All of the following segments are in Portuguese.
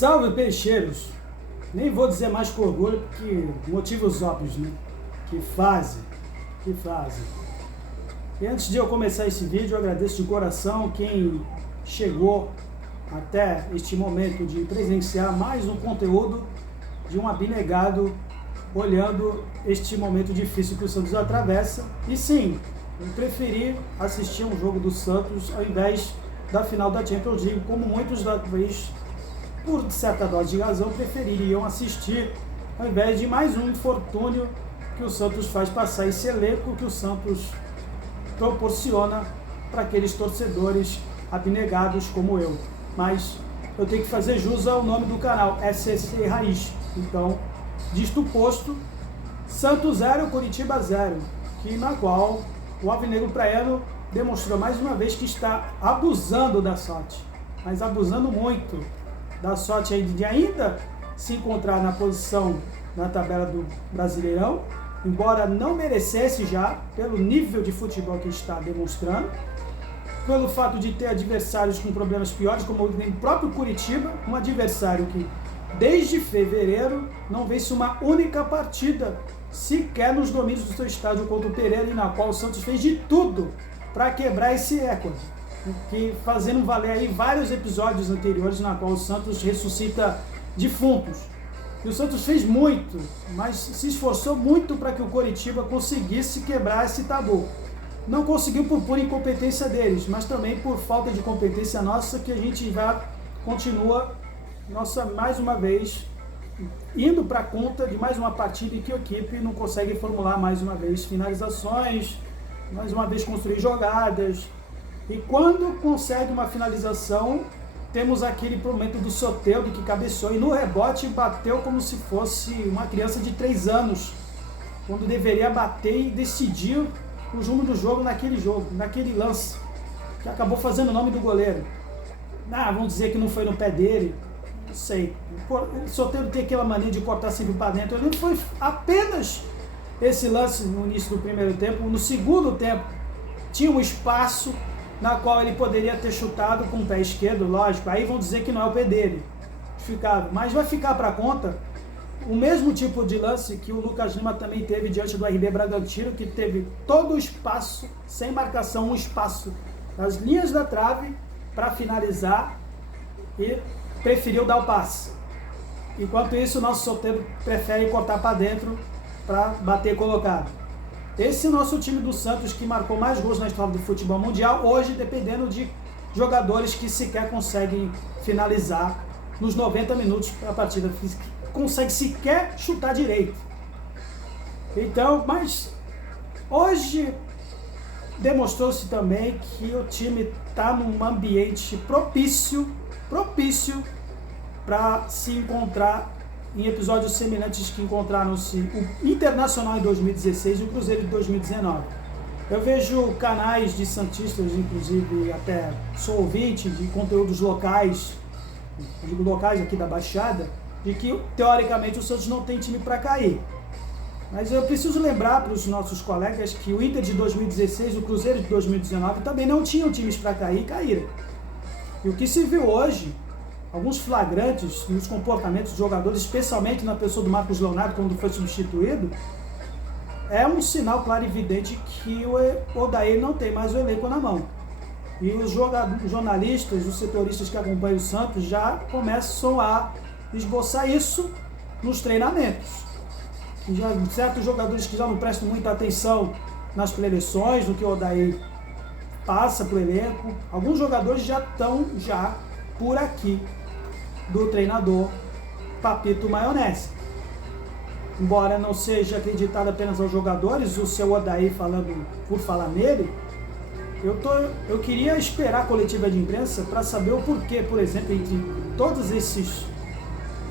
Salve, peixeiros! Nem vou dizer mais com orgulho, porque motivos óbvios, né? Que fase. E antes de eu começar esse vídeo, eu agradeço de coração quem chegou até este momento de presenciar mais um conteúdo de um abnegado olhando este momento difícil que o Santos atravessa. E sim, eu preferi assistir um jogo do Santos ao invés da final da Champions League, como muitos talvez, por certa dose de razão, prefeririam assistir ao invés de mais um infortúnio que o Santos faz passar, esse elenco que o Santos proporciona para aqueles torcedores abnegados como eu. Mas eu tenho que fazer jus ao nome do canal, SC Raiz. Então, disto posto, Santos 0, Curitiba 0, na qual o alvinegro praiano demonstrou mais uma vez que está abusando da sorte, mas abusando muito da sorte aí de ainda se encontrar na posição na tabela do Brasileirão, embora não merecesse já, pelo nível de futebol que está demonstrando, pelo fato de ter adversários com problemas piores, como o próprio Curitiba, um adversário que desde fevereiro não vence uma única partida sequer nos domínios do seu estádio contra o Pereira, e na qual o Santos fez de tudo para quebrar esse recorde, que fazendo valer aí vários episódios anteriores na qual o Santos ressuscita defuntos. E o Santos fez muito, mas se esforçou muito para que o Coritiba conseguisse quebrar esse tabu. Não conseguiu por pura incompetência deles, mas também por falta de competência nossa, que a gente já continua, mais uma vez, indo para a conta de mais uma partida em que a equipe não consegue formular mais uma vez finalizações, mais uma vez construir jogadas. E quando consegue uma finalização, temos aquele momento do Soteldo que cabeceou e no rebote bateu como se fosse uma criança de 3 anos, quando deveria bater e decidir o rumo do jogo, naquele lance, que acabou fazendo o nome do goleiro. Vamos dizer que não foi no pé dele, não sei. O Soteldo tem aquela mania de cortar sempre para dentro. Ele não foi apenas esse lance no início do primeiro tempo. No segundo tempo, tinha um espaço na qual ele poderia ter chutado com o pé esquerdo, lógico. Aí vão dizer que não é o pé dele, mas vai ficar para conta o mesmo tipo de lance que o Lucas Lima também teve diante do RB Bragantino, que teve todo o espaço, sem marcação, um espaço nas linhas da trave para finalizar e preferiu dar o passe. Enquanto isso, o nosso Soteldo prefere cortar para dentro para bater colocado. Esse é o nosso time do Santos, que marcou mais gols na história do futebol mundial, hoje dependendo de jogadores que sequer conseguem finalizar nos 90 minutos para a partida, consegue sequer chutar direito. Então, mas hoje demonstrou-se também que o time está num ambiente propício para se encontrar em episódios semelhantes que encontraram-se o Internacional em 2016 e o Cruzeiro de 2019. Eu vejo canais de santistas, inclusive até sou ouvinte de conteúdos locais, digo locais aqui da Baixada, de que teoricamente o Santos não tem time para cair. Mas eu preciso lembrar para os nossos colegas que o Inter de 2016 e o Cruzeiro de 2019 também não tinham times para cair e caíram. E o que se viu hoje, alguns flagrantes nos comportamentos dos jogadores, especialmente na pessoa do Marcos Leonardo quando foi substituído, é um sinal claro e evidente que o Odair não tem mais o elenco na mão. E os jornalistas, os setoristas que acompanham o Santos já começam a esboçar isso nos treinamentos. Certos jogadores que já não prestam muita atenção nas preleções, no que o Odair passa para o elenco, alguns jogadores já estão por aqui do treinador Papito Maionese. Embora não seja acreditado apenas aos jogadores, o seu Odair falando por falar nele, eu queria esperar a coletiva de imprensa para saber o porquê, por exemplo, entre todas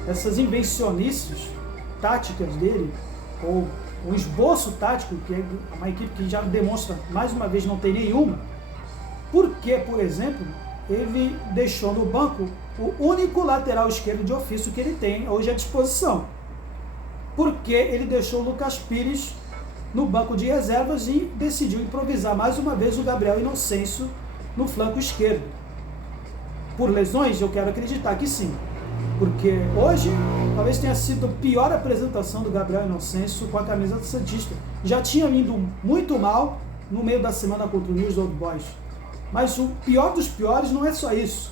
essas invencionices táticas dele, ou um esboço tático, que é uma equipe que já demonstra, mais uma vez, não tem nenhuma, por que, por exemplo, ele deixou no banco o único lateral esquerdo de ofício que ele tem hoje à disposição? Porque ele deixou o Lucas Pires no banco de reservas e decidiu improvisar mais uma vez o Gabriel Inocêncio no flanco esquerdo? Por lesões? Eu quero acreditar que sim. Porque hoje talvez tenha sido a pior apresentação do Gabriel Inocêncio com a camisa do Santista. Já tinha ido muito mal no meio da semana contra o News Old Boys. Mas o pior dos piores não é só isso.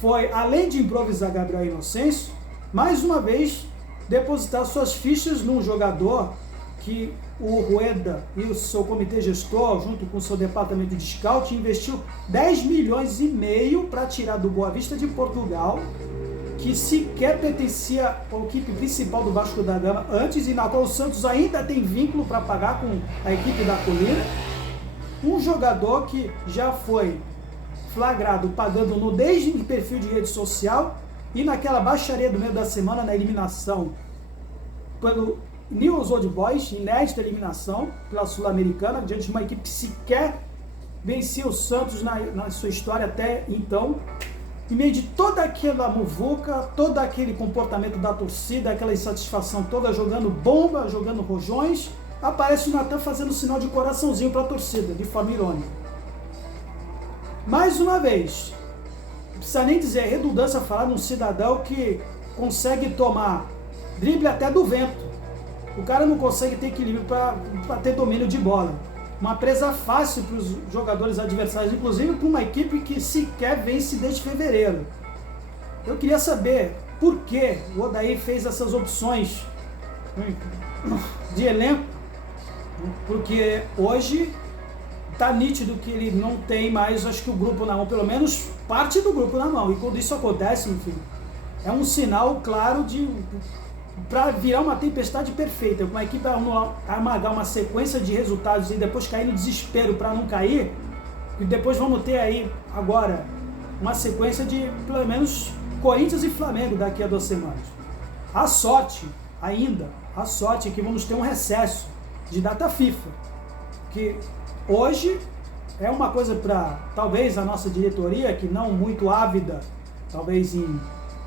Foi, além de improvisar Gabriel Inocêncio, mais uma vez depositar suas fichas num jogador que o Rueda e o seu comitê gestor, junto com o seu departamento de scout, investiu 10 milhões e meio para tirar do Boa Vista de Portugal, que sequer pertencia à equipe principal do Vasco da Gama antes, e na qual o Santos ainda tem vínculo para pagar com a equipe da Colina. Um jogador que já foi flagrado pagando nudez em perfil de rede social e naquela baixaria do meio da semana na eliminação pelo News Old Boys, inédita eliminação pela Sul-Americana, diante de uma equipe que sequer vencia o Santos na sua história até então. Em meio de toda aquela muvuca, todo aquele comportamento da torcida, aquela insatisfação toda, jogando bomba, jogando rojões, aparece o Natan fazendo sinal de coraçãozinho para a torcida, de forma irônica. Mais uma vez, não precisa nem dizer, é redundância falar num cidadão que consegue tomar drible até do vento. O cara não consegue ter equilíbrio para ter domínio de bola. Uma presa fácil para os jogadores adversários, inclusive para uma equipe que sequer vence desde fevereiro. Eu queria saber por que o Odair fez essas opções de elenco, porque hoje está nítido que ele não tem mais, acho que o grupo na mão, pelo menos parte do grupo na mão. E quando isso acontece, enfim, é um sinal claro para virar uma tempestade perfeita. Uma equipe amagar uma sequência de resultados e depois cair no desespero para não cair, e depois vamos ter aí agora uma sequência de pelo menos Corinthians e Flamengo daqui a 2 semanas. A sorte é que vamos ter um recesso de data FIFA, que hoje é uma coisa para talvez a nossa diretoria, que não muito ávida talvez em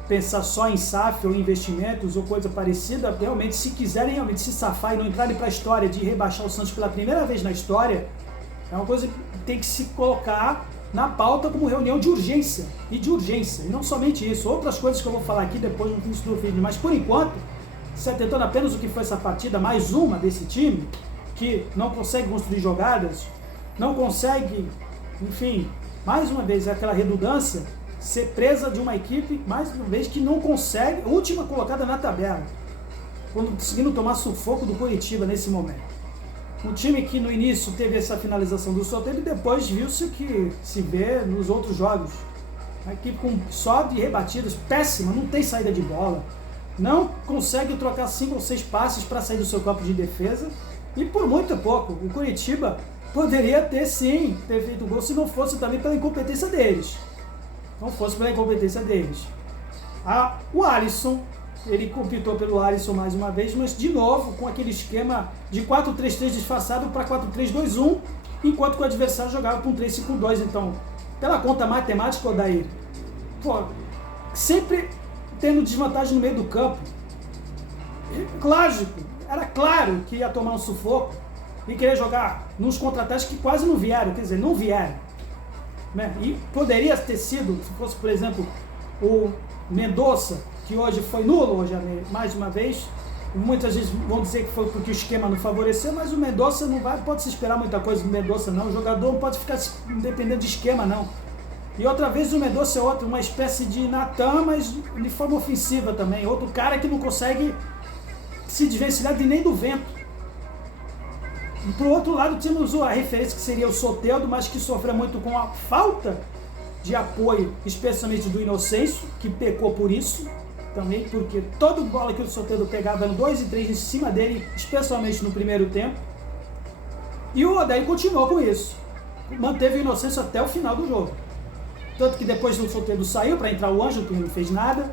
pensar só em SAF ou investimentos ou coisa parecida, realmente, se quiserem realmente se safar e não entrarem para a história de rebaixar o Santos pela primeira vez na história, é uma coisa que tem que se colocar na pauta como reunião de urgência, e não somente isso, outras coisas que eu vou falar aqui depois no início do vídeo, mas por enquanto, se atentando apenas o que foi essa partida, mais uma desse time, que não consegue construir jogadas, não consegue, enfim, mais uma vez aquela redundância, ser presa de uma equipe, mais uma vez, que não consegue, última colocada na tabela, conseguindo tomar sufoco do Curitiba nesse momento. Um time que no início teve essa finalização do Soteldo e depois viu-se que se vê nos outros jogos. Uma equipe com só de rebatidas, péssima, não tem saída de bola, não consegue trocar 5 ou 6 passes para sair do seu campo de defesa, e por muito pouco. O Curitiba poderia ter sim, ter feito gol se não fosse também pela incompetência deles. O Alisson, ele optou pelo Alisson mais uma vez, mas de novo com aquele esquema de 4-3-3 disfarçado para 4-3-2-1, enquanto que o adversário jogava com 3-5-2. Então, pela conta matemática, Odair, sempre tendo desvantagem no meio do campo. Lógico, era claro que ia tomar um sufoco e querer jogar nos contra-ataques que quase não vieram, né? E poderia ter sido, se fosse, por exemplo, o Mendonça, que hoje foi nulo, hoje mais uma vez, muitas vezes vão dizer que foi porque o esquema não favoreceu, mas o Mendonça não pode se esperar muita coisa do Mendonça não, o jogador não pode ficar dependendo de esquema não. E outra vez o Mendonça é uma espécie de Natan, mas de forma ofensiva também, outro cara que não consegue se desvencilhar de nem do vento. E por outro lado temos a referência que seria o Soteldo, mas que sofreu muito com a falta de apoio, especialmente do Inocêncio, que pecou por isso também, porque toda bola que o Soteldo pegava eram 2 e 3 em cima dele, especialmente no primeiro tempo. E o Odair continuou com isso, manteve o Inocêncio até o final do jogo. Tanto que depois o Soteldo saiu para entrar o Ângelo, que não fez nada,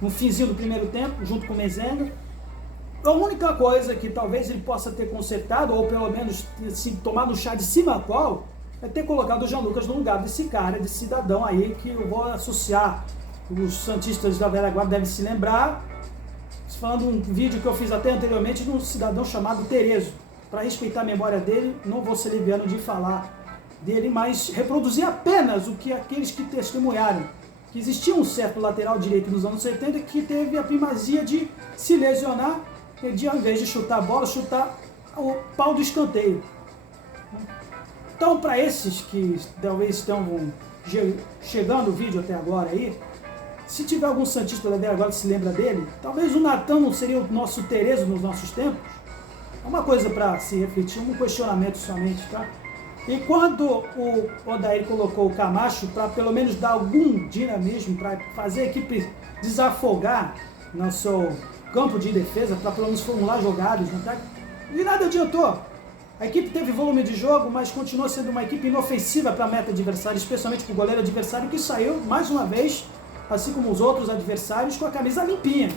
no finzinho do primeiro tempo, junto com o Mezenga. A única coisa que talvez ele possa ter consertado, ou pelo menos assim, tomado o chá de cima qual, é ter colocado o Jean Lucas no lugar desse cara, desse cidadão aí, que eu vou associar, os santistas da velha guarda devem se lembrar, falando um vídeo que eu fiz até anteriormente, de um cidadão chamado Terezo. Para respeitar a memória dele, não vou ser liviano de falar dele, mas reproduzir apenas o que aqueles que testemunharam que existia um certo lateral direito nos anos 70 que teve a primazia de se lesionar e de, ao invés de chutar a bola, chutar o pau do escanteio. Então, para esses que talvez estão chegando o vídeo até agora aí, se tiver algum santista da velha agora que se lembra dele, talvez o Natan não seria o nosso Terezo nos nossos tempos. É uma coisa para se refletir, um questionamento somente, tá? E quando o Odair colocou o Camacho para pelo menos dar algum dinamismo, para fazer a equipe desafogar no seu campo de defesa, para pelo menos formular jogadas, não tá? E nada adiantou. A equipe teve volume de jogo, mas continuou sendo uma equipe inofensiva para a meta adversária, especialmente para o goleiro adversário, que saiu, mais uma vez, assim como os outros adversários, com a camisa limpinha.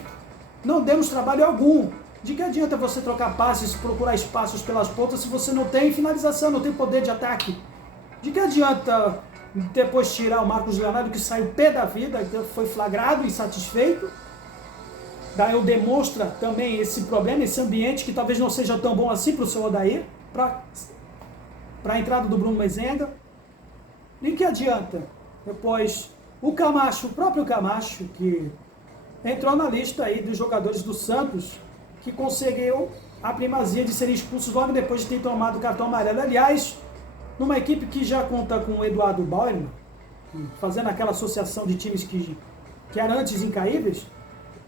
Não demos trabalho algum. De que adianta você trocar passes, procurar espaços pelas pontas, se você não tem finalização, não tem poder de ataque? De que adianta depois tirar o Marcos Leonardo, que saiu pé da vida, que foi flagrado e insatisfeito? Daí demonstra também esse problema, esse ambiente que talvez não seja tão bom assim para o seu Odair, para a entrada do Bruno Mezenga. E que adianta? Depois, o Camacho, o próprio Camacho, que entrou na lista aí dos jogadores do Santos, que conseguiu a primazia de serem expulsos logo depois de ter tomado o cartão amarelo. Aliás, numa equipe que já conta com o Eduardo Bauerman, fazendo aquela associação de times que eram antes incaíveis,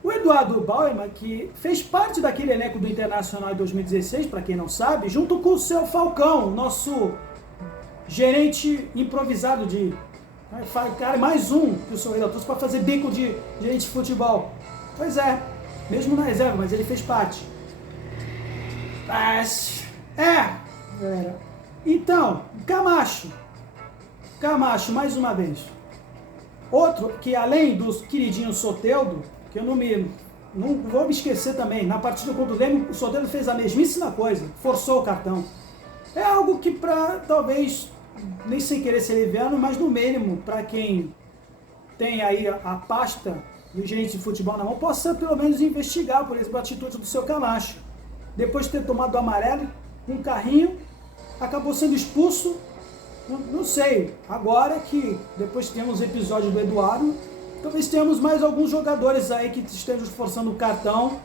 o Eduardo Bauerman, que fez parte daquele elenco do Internacional em 2016, para quem não sabe, junto com o seu Falcão, nosso gerente improvisado de... Cara, mais um que o senhor Renato trouxe para fazer bico de gerente de futebol. Pois é, mesmo na reserva, mas ele fez parte. Galera. Então, Camacho, mais uma vez. Outro que além dos queridinhos Soteldo, que eu não vou me esquecer também, na partida contra o Grêmio, o Soteldo fez a mesmíssima coisa, forçou o cartão. É algo que talvez, nem sem querer ser leviano, mas no mínimo, para quem tem aí a pasta do gerente de futebol na mão, possa pelo menos investigar, por exemplo, a atitude do seu Camacho. Depois de ter tomado o amarelo, um carrinho, acabou sendo expulso. Não sei, agora que depois temos o episódio do Eduardo, talvez tenhamos mais alguns jogadores aí que estejam forçando o cartão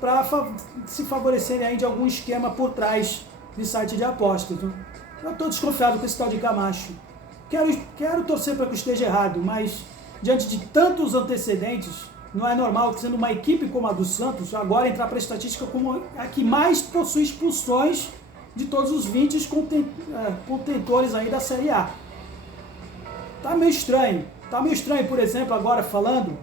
para se favorecerem aí de algum esquema por trás de site de apostas. Eu estou desconfiado com esse tal de Camacho. Quero torcer para que esteja errado, mas diante de tantos antecedentes, não é normal que, sendo uma equipe como a do Santos, agora entrar para a estatística como a que mais possui expulsões de todos os 20 contentores aí da Série A. Tá meio estranho. Tá meio estranho, por exemplo, agora falando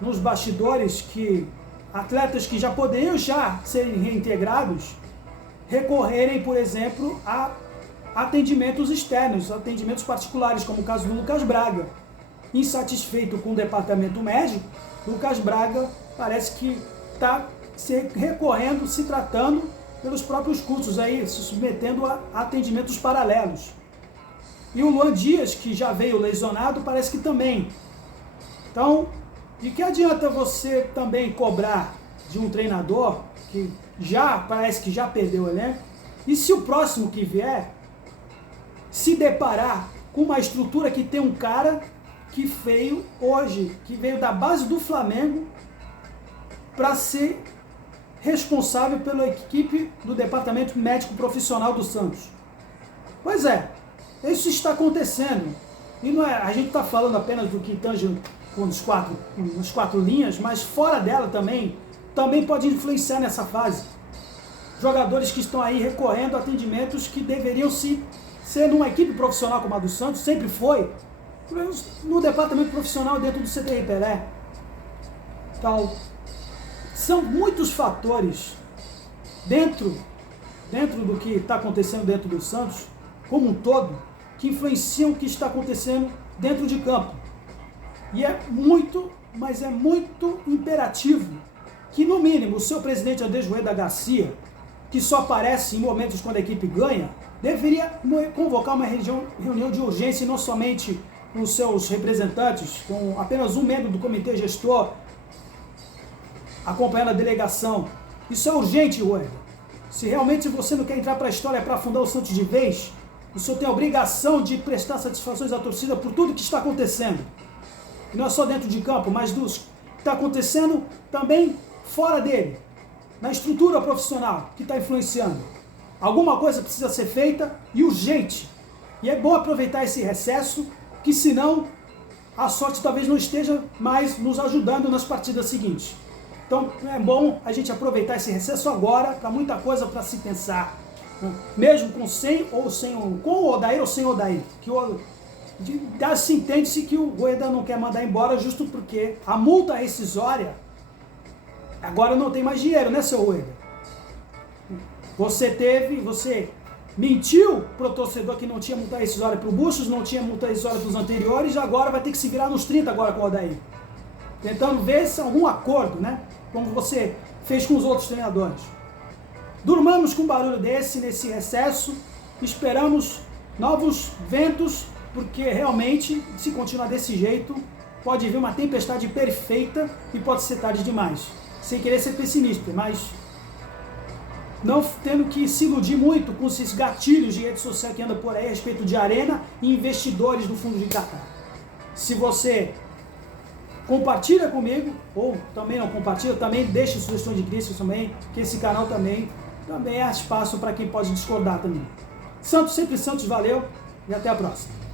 nos bastidores, que atletas que já poderiam serem reintegrados recorrerem, por exemplo, a atendimentos externos, atendimentos particulares, como o caso do Lucas Braga. Insatisfeito com o departamento médico, Lucas Braga parece que está recorrendo, se tratando pelos próprios cursos aí, se submetendo a atendimentos paralelos. E o Luan Dias, que já veio lesionado, parece que também. Então, de que adianta você também cobrar de um treinador que parece que já perdeu o elenco, e se o próximo que vier se deparar com uma estrutura que tem um cara que veio da base do Flamengo para ser responsável pela equipe do departamento médico profissional do Santos? Pois é, isso está acontecendo. E não é, a gente está falando apenas do que tange com as quatro linhas, mas fora dela também pode influenciar nessa fase. Jogadores que estão aí recorrendo a atendimentos que deveriam ser numa equipe profissional como a do Santos, sempre foi, no departamento profissional dentro do CTR Pelé. Então, são muitos fatores dentro do que está acontecendo dentro do Santos, como um todo, que influenciam o que está acontecendo dentro de campo. E é muito imperativo que, no mínimo, o seu presidente Andrés Rueda Garcia, que só aparece em momentos quando a equipe ganha, deveria convocar uma reunião de urgência, e não somente com seus representantes, com apenas um membro do comitê gestor acompanhando a delegação. Isso é urgente, Rueda. Se realmente você não quer entrar para a história para afundar o Santos de vez, O senhor tem a obrigação de prestar satisfações à torcida por tudo que está acontecendo. E não é só dentro de campo, mas dos que está acontecendo também fora dele, na estrutura profissional que está influenciando. Alguma coisa precisa ser feita e urgente. E é bom aproveitar esse recesso, que senão a sorte talvez não esteja mais nos ajudando nas partidas seguintes. Então é bom a gente aproveitar esse recesso agora para muita coisa para se pensar. Mesmo com o Odair ou sem Odair. Se entende-se que o Rueda não quer mandar embora justo porque a multa rescisória agora não tem mais dinheiro, né, seu Rueda? Você mentiu pro torcedor que não tinha multa rescisória pro Bustos, não tinha multa rescisória pros anteriores, agora vai ter que se virar nos 30 agora com o Odair. Tentando ver se algum acordo, né? Como você fez com os outros treinadores. Durmamos com um barulho nesse recesso, esperamos novos ventos, porque realmente, se continuar desse jeito, pode vir uma tempestade perfeita e pode ser tarde demais. Sem querer ser pessimista, mas não tendo que se iludir muito com esses gatilhos de rede social que andam por aí a respeito de Arena e investidores do fundo de Qatar. Se você compartilha comigo, ou também não compartilha, também deixa sugestão de críticas também, que esse canal também é espaço para quem pode discordar também. Santos, sempre Santos, valeu e até a próxima.